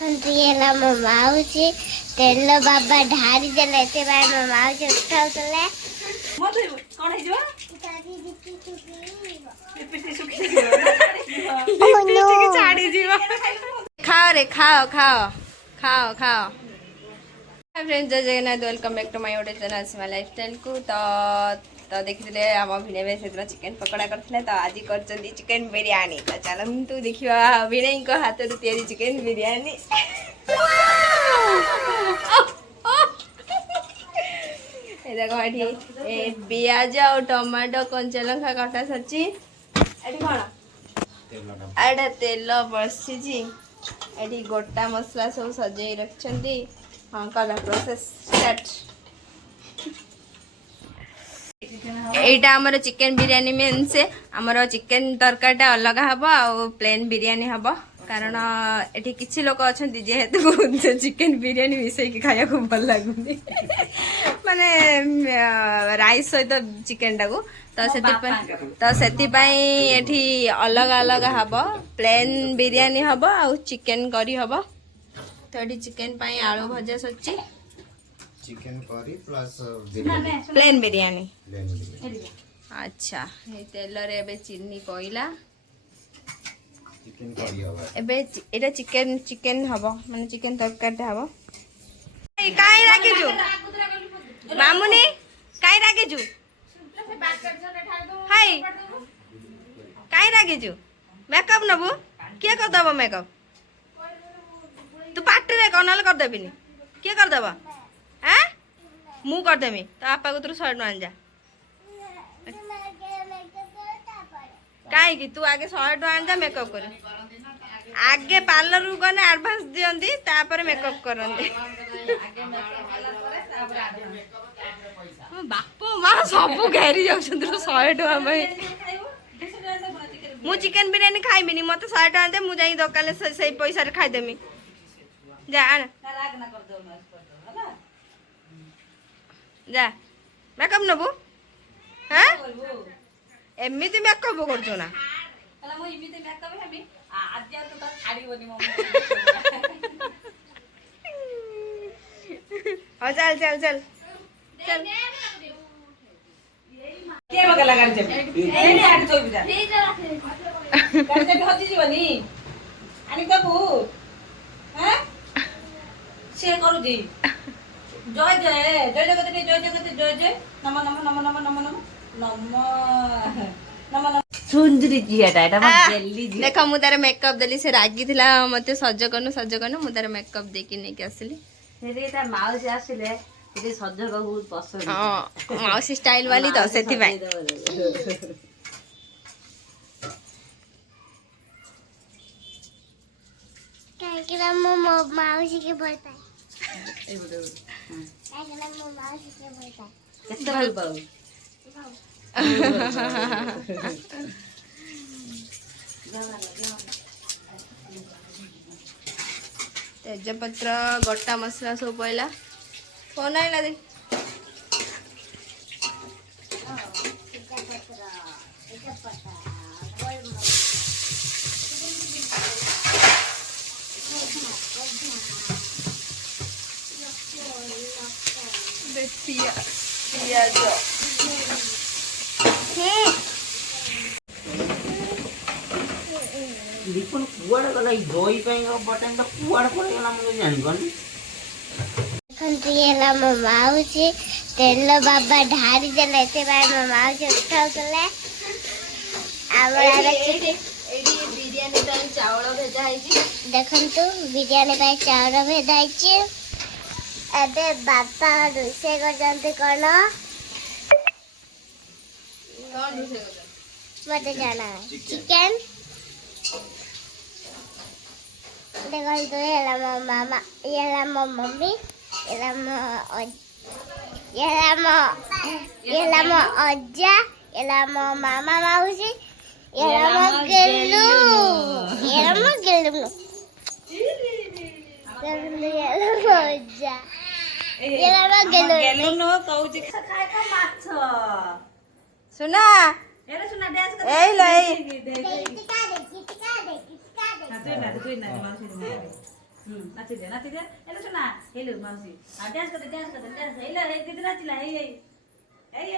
ହେଲା ମୋ ମାଉସୀ ତେଲ ବାବା ଢାଳି ଦେଲେ ଏଥିପାଇଁ ମୋ ମାଉସୀ ଉଠାଉଥିଲେ। ଖାଅ ରେ ଖାଅ ଖାଅ ଖାଅ ଖାଅ। फ्रेंड्स जय Jagannath welcome back to my YouTube channel Seema lifestyle को। तो देखिए आम भिणे से चिकेन पकोड़ा करते तो आज कर चिकेन बिरयानी। तो चलतु देखा भिणे हाथ या चिकेन बिरयानी। देखो ये पियाज और टमाटो कंचा लंका कटा सरी कौन एटा तेल बसी ये गोटा मसला सब सजे रखी। हाँ कला प्रोसेस स्टार्ट। एटा हमर चिकेन बिरयानी मीन्स हमर चिकेन तरकारीटा अलग हम आ प्लेन बिरयानी हम कारण एठी किछि लोक अछंती जेहेतु चिकेन बिरयानी मिसैकी खाया को भल लागुनी माने राइस सहित चिकेन टाको तो सेति पई एठी अलग अलग हम प्लेन बिरयानी हम आ चिकेन करी हम। तो ये चिकेन पाई आलू भजा सच्ची चिकेन करी प्लस प्लेन बिरयानी। अच्छा ये तेल रे एबे चीनी कोइला चिकेन करी हबा एबे एटा चिकेन चिकेन हबो माने चिकेन तरकारी हबो। काई राखे छु मामुनी काई राखे छु हाय काई राखे छु मेकअप नबु के कर दबो मेकअप तू पार्टी रे कौन कर देबिनी किए कर देबा हैं मु कर देमी तो आपा को तू 100 टका आन जा काई कि तू आगे 100 टका आन जा मेकअप कर आगे पार्लर रु गने एडवांस दियंती तापर मेकअप करंती बापो मां सब घेरी जाउछन 100 टका भाई मु चिकेन बिरयानी खाइबिनी मते 100 टका दे मु जाई दुकान से पैसा रे खाइ देमी जा आना जा मेकअप नबु हाँ एमती मेकअप करछु ना हाँ चल चल चल चल से करूजी जय जय जय जगत जय जगत जय जय नम नम नम नम नम नम नम नम नम सुंदरी जियाटा एटा जेली जी देखो मु तार मेकअप देली से रागी थिला मते सज कनु मु तार मेकअप देकी नै के आसली सेरे ता माउसी आसिले ते सज को बहुत पसंद हां माउसी स्टाइल वाली तो सेति भाई काहेकि मो माउसी के भल पाए ए बडो काहेकि मो माउसी के भल पाए केते भल पाऊ तेजपत्र गोटा मसला सब पइला फोन आइला दे पियाज लिखन कुआड़ गला ई दोई पेंग बटन तो कुआड़ पड़े गला मुझे जान कोनी ହେଲା ମୋ ମାଉସୀ ତେଲ ବାବା ଢାଳି ଦେଲେ ଏଥିପାଇଁ ମୋ ମାଉସୀ ଉଠାଉଥିଲେ। ଆମର बिरयानी टाइम चावल भेजा है देखंतु बिरयानी ପାଇଁ ଚାଉଳ ଭେଦା ହେଇଛି। ଏବେ ବାପା ରୋଷେଇ କରିଛନ୍ତି କଣ ମତେ ଜଣା ଚିକେନ देखो ये ला मामा ये ला मम्मी ये ला अज्जा ये ला मामा माउसी ये ला गेलू अज्जा ये ला गेलू नो कहूची खाए का माछ सुना एरे सुना डांस कर ए लई नाची दे हेलो सुना हेलो माउसी डांस कर हेलो हे दीदी नाचिला हे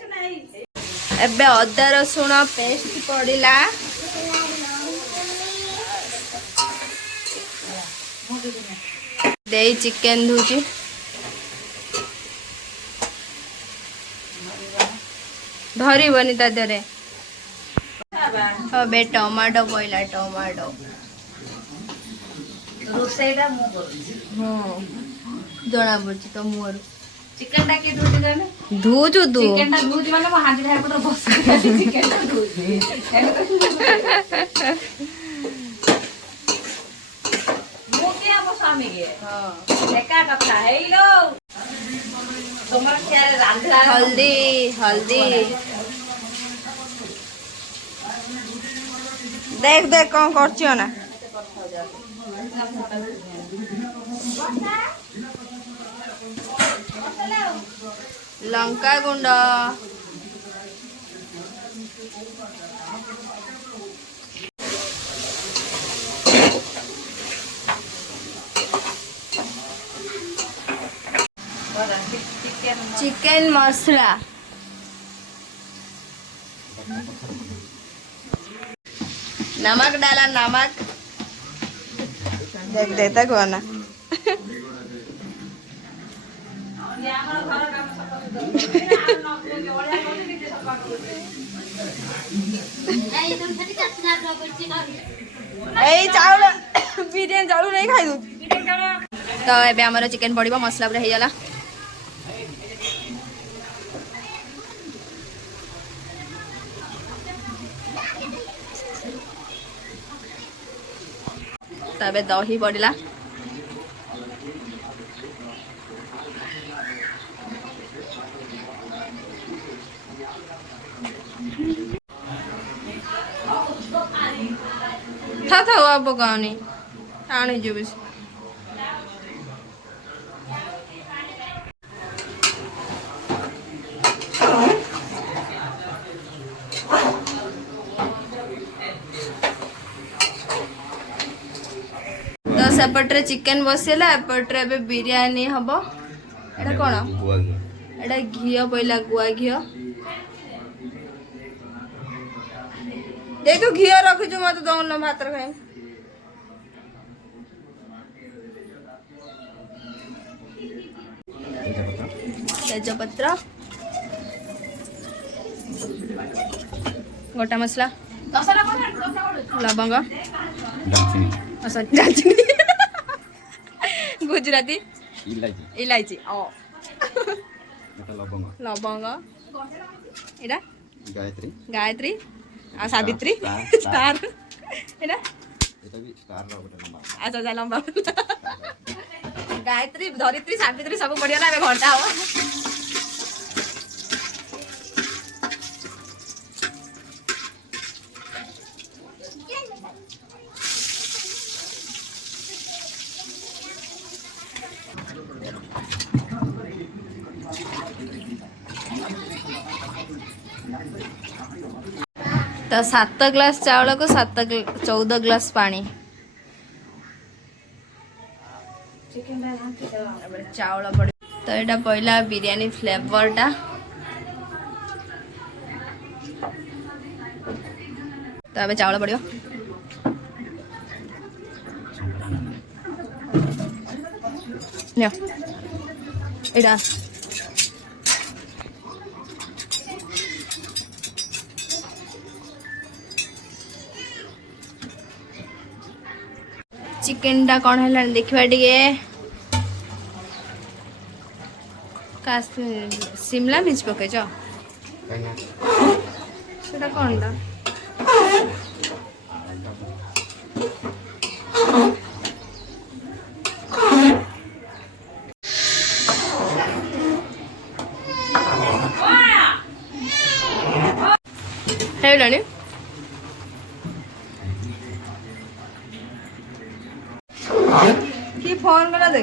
सुना हे एबे अदा रसुण पेस्ट पड़िला दे चिकन धुची धरबनी ता देहरे अबे टमाटो पइला टमाटो रोसईटा मु करू जना पड़ी तो मोर चिकन टा के धुती जाने धुचु तू चिकन टा धुती माने मो हांडी ढाई पट बस चिकन टा धुती मो के अब स्वामी के हां एका कथा हेलो तोमर क्या रांधला हल्दी हल्दी देख देख कौन करछियो ना लंका गुंड चिकन मसला नमक डाला नमक देख देता को ना चाउल बिरियानी चाउल नहीं खाई दू तो एबे हमर चिकन पड़िबो मसला पूरा हेगला तबे दही पड़िला था अब पकानी आनी जो बेस तो सेपटे चिकन बसला एपटे एबे बिरयानी हम एटा कौन एटा घी पहला गुआ घी देख घी रखीचु मत दौन भात खाई तेजपत्र गोटा मसला लवंग दालचीनी गुजराती इलायची लवंग एटा गायत्री आ सावित्री स्टार एटा अच्छा लंबा गायत्री धरित्री सावित्री सब बढ़िया ना घंटा हो तो 7 ग्लास चावल को 14 ग्लास पानी चावल पड़ तो यहाँ पहला बिरयानी फ्लेवरटा तो अब चावल पड़ो यहाँ चिकन टा कौन है देखा टे शिमला मिर्च पकईच से कौन टा है कि फोन करा दे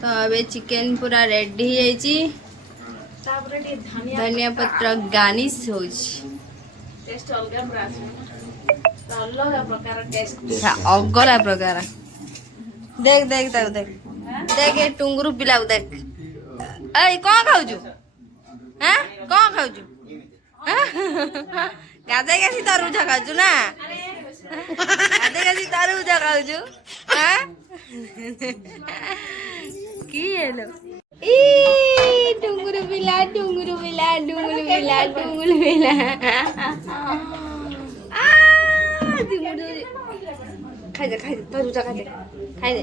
तो अबे चिकन पूरा रेडी धनिया पत्र गार्निश हो अगला प्रकार देख देख देख देख देख ये टुंगुरु पिलाऊ देख ए कौन खाऊजु हां कौन खाऊजु गाधे गासी तरबूजा खाऊजु ना गाधे गासी तरबूजा खाऊजु हां की हेलो ई टुंगुरु पिला टुंगुरु पिला टुंगुरु पिला टुंगुरु पिला खाई दे तरबूजा खाई दे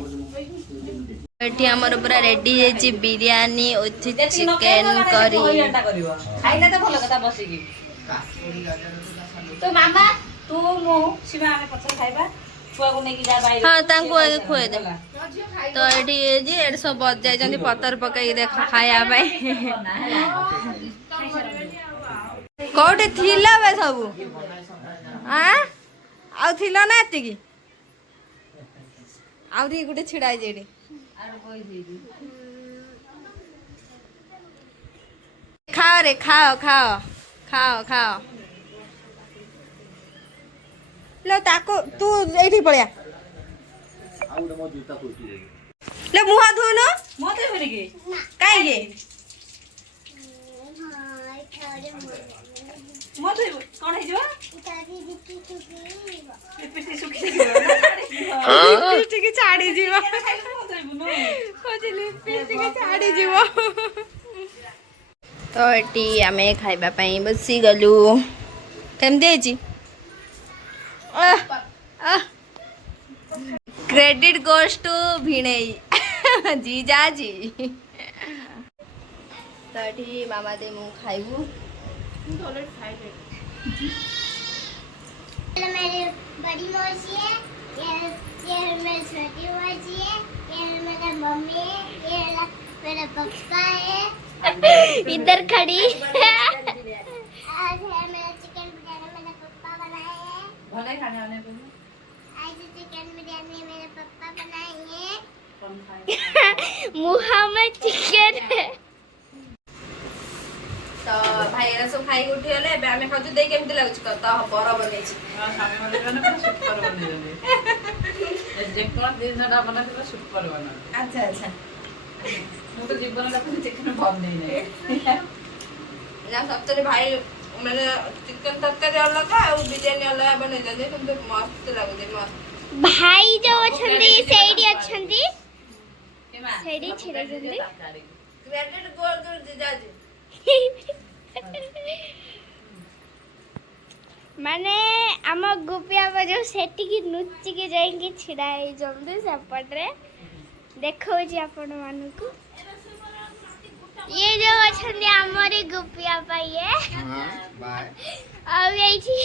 एठी हमर पूरा रेडी है बिरयानी उठी चिकन करी खाइले तो भल कथा बसिकी तो मामा तू मु सीमा आमे पछर खाइबा छुआ को नेकी जा बाई हां तांको आगे खोए दे तो एठी जी एड सब बज जाय जंदी पत्थर पकाई देख खाया भाई कोटे थिला बे सब हां आ थिला ना एति की आउरी गुटे छिड़ाई जेडी खाओ रे खाओ खाओ खाओ खाओ लो ताको तू एठी पळ्या ले मुहा धोनो मते फेरि के काई गे मते कोन हे जो पिटी सुखी पिटी के छाड़ी जीव खोजली पिटी के छाड़ी जीव तो एटी आमे खाइबा पई बसी गलु केम देजी क्रेडिट गोज टू भिणेई जीजा जी तो एटी मामा दे मु खाइबू मेरी बड़ी मौसी है, ये मेरी छोटी मौसी है, ये मेरा मम्मी है, ये मेरा पापा है इधर खड़ी आज है मेरा चिकन बिरयानी मेरे पापा बनाए हैं भले खाने आने को आज चिकन बिरयानी मेरे पापा बनाए हैं मुहा में चिकन है तो भाई एरा सब खाई उठी हले बे हमें खाजु दे केमति लागछ क त बर बनै छी सामे माने बने सुपर बने देले जे कोन दिन ना बना तो सुपर बना अच्छा अच्छा मु तो जीवन का चिकन बन नहीं ना सबतरे भाई मैंने चिकन तरकारी अलग और बिरयानी अलग बनै जने तुम मस्त लागुते मस्त भाई जो अछंदी सेडी अछंदी सेडी छिरे जंदी क्रेडिट गोल कर जीजाजी माने आम गुपिया बजो सेटी की नुच्ची के जाएंगे छिड़ाई जल्दी सेपट रे देखो जी आपण मानु को ये जो अछंदी हमरी गुपिया पाई है हां बाय अब यही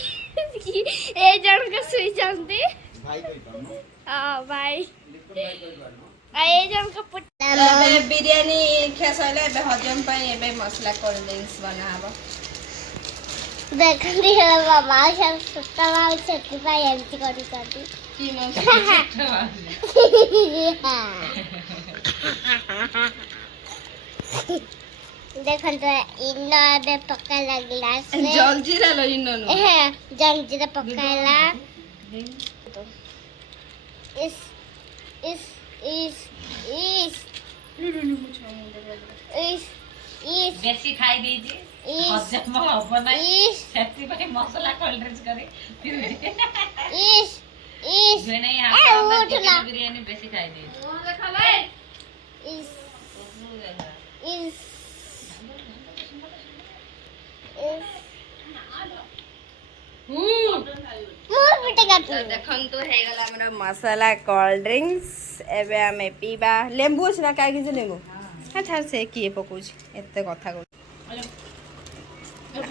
ए जण के सुई जंदी भाई कोई करनो हां भाई लिखो भाई कोई करनो ए जण का पुट बिरयानी खेसले बे हजम पई एबे मसला कोल्ड ड्रिंक्स बनाबो देखंदी है बाबा सब सुत्ता वाल सेटी पाई एमती करी करती की मसला देखन तो इन्ना बे पक्का लगला से जलजीरा लो इन्नो जंजीरा पकायला इस बेसी खाई दीजिए हजम हो नहीं सेती भाई मसाला कोल्ड ड्रिंक्स करे जो नहीं यहाँ चिकन बिरयानी बेसी खाई दीजिए देखन तो हे गला हमरा मसाला कोल्ड ड्रिंक्स एबे हमें पीबा लेंबू अछि ना काहे कि लेंबू अच्छा से किए पकोछ एते कथा को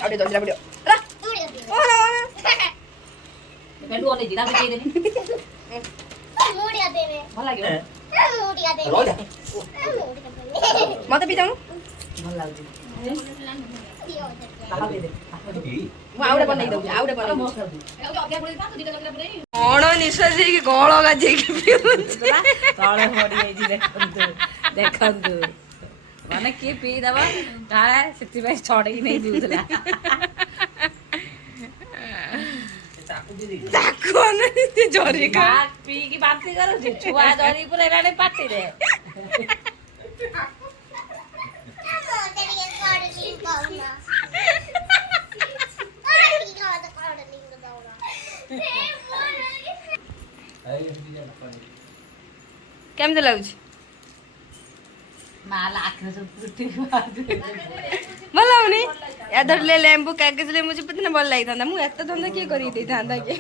अरे दजरा वीडियो बेंडू ओने दिना बिके देनी मुड़िया देवे भल लागे मुड़िया देवे मते पी जाऊ भल लागे बाबा दे दे ମୁଁ ଆଉଟେ ବନେଇ ଦଉଛି ଆଉଟେ ବନେଇ କଣ ନିଶ୍ୱାସ ହେଇକି ଗଳ ଗାଜେଇକି ପିଉଛି ତଳେ ପଡି ଯାଇଛି ଦେଖନ୍ତୁ ଦେଖନ୍ତୁ ମାନେ କିଏ ପିଇ ଦବା କାଳେ ସେଥିପାଇଁ ଛଡେଇକି ନେଇ ପିଉଥିଲା ତାକୁ ଅନେଇ ଜରି ଖା ପିଇକି ବାନ୍ତି କରୁଛି ଛୁଆ ଧରି ପୁରେଇଲାଣି ପାଟିରେ। କେମିତି ଲାଗୁଛି? ମାଲ ଆଖିରେ ସବୁ ଫୁଟି ଭଲ ଲାଗୁନି? ୟା ଧରିଲେ ଲେମ୍ବୁ କାଗଜ ଲେମ୍ବୁ ଚିପୁଥିଲେ ଭଲ ଲାଗିଥାନ୍ତା। ମୁଁ ଏତେ ଧନ୍ଦା କିଏ କରିକି ଦେଇଥାନ୍ତା କି?